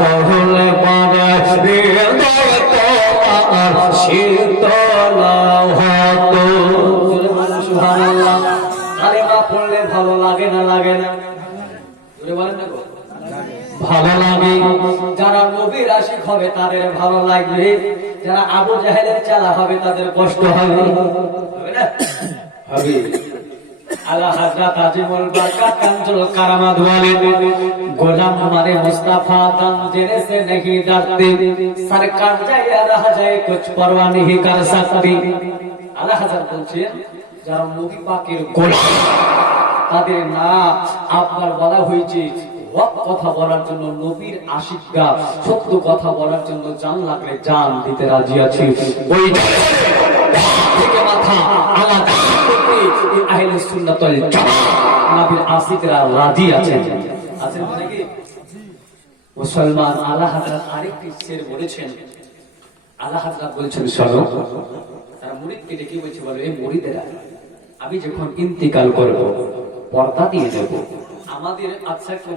তাহলে পারে হৃদয় তোমার শীতল হতো। সুবহানাল্লাহ। কালেমা পড়লে ভালো লাগে না লাগে না? জোরে বলেন না গো। ভালো লাগে। যারা নবীর আশিক হবে তাদের ভালো লাগবে, যারা আবু জাহেলের চেলা হবে তাদের কষ্ট হবে, হবে না? হবে। আলা হযরত আজিমুল বারকাত কানজুল কারামাত বলেন, গোলাম हमारे मुस्तफा दम देने से नहीं डरते, सरकार जाए या रह जाए कुछ परवाह नहीं कर सकती। আলা হযরত বলছেন যারা নবী পাকের গোলাম তাদের না আপনার বলা হয়েছে হক কথা বলার জন্য, নবীর আশিকরা সত্য কথা বলার জন্য জান লাগলে জান দিতে রাজি আছে। ওই থেকে মাথা আলাদা করতে এই আহলে সুন্নাত ওয়াল জামাত নবীর আশিকরা রাজি আছেন। আছেন নাকি? মুসলমান আলা হযরত আরেকটি শের বলেছেন, আলা হযরত বলেছেন শোনো, তারা মুরিদকে ডেকে বলছে, বলো এই মুরিদেরা আমি যখন ইন্তিকাল করব পর্দা দিয়ে দেব, আমাদের আচ্ছা কেউ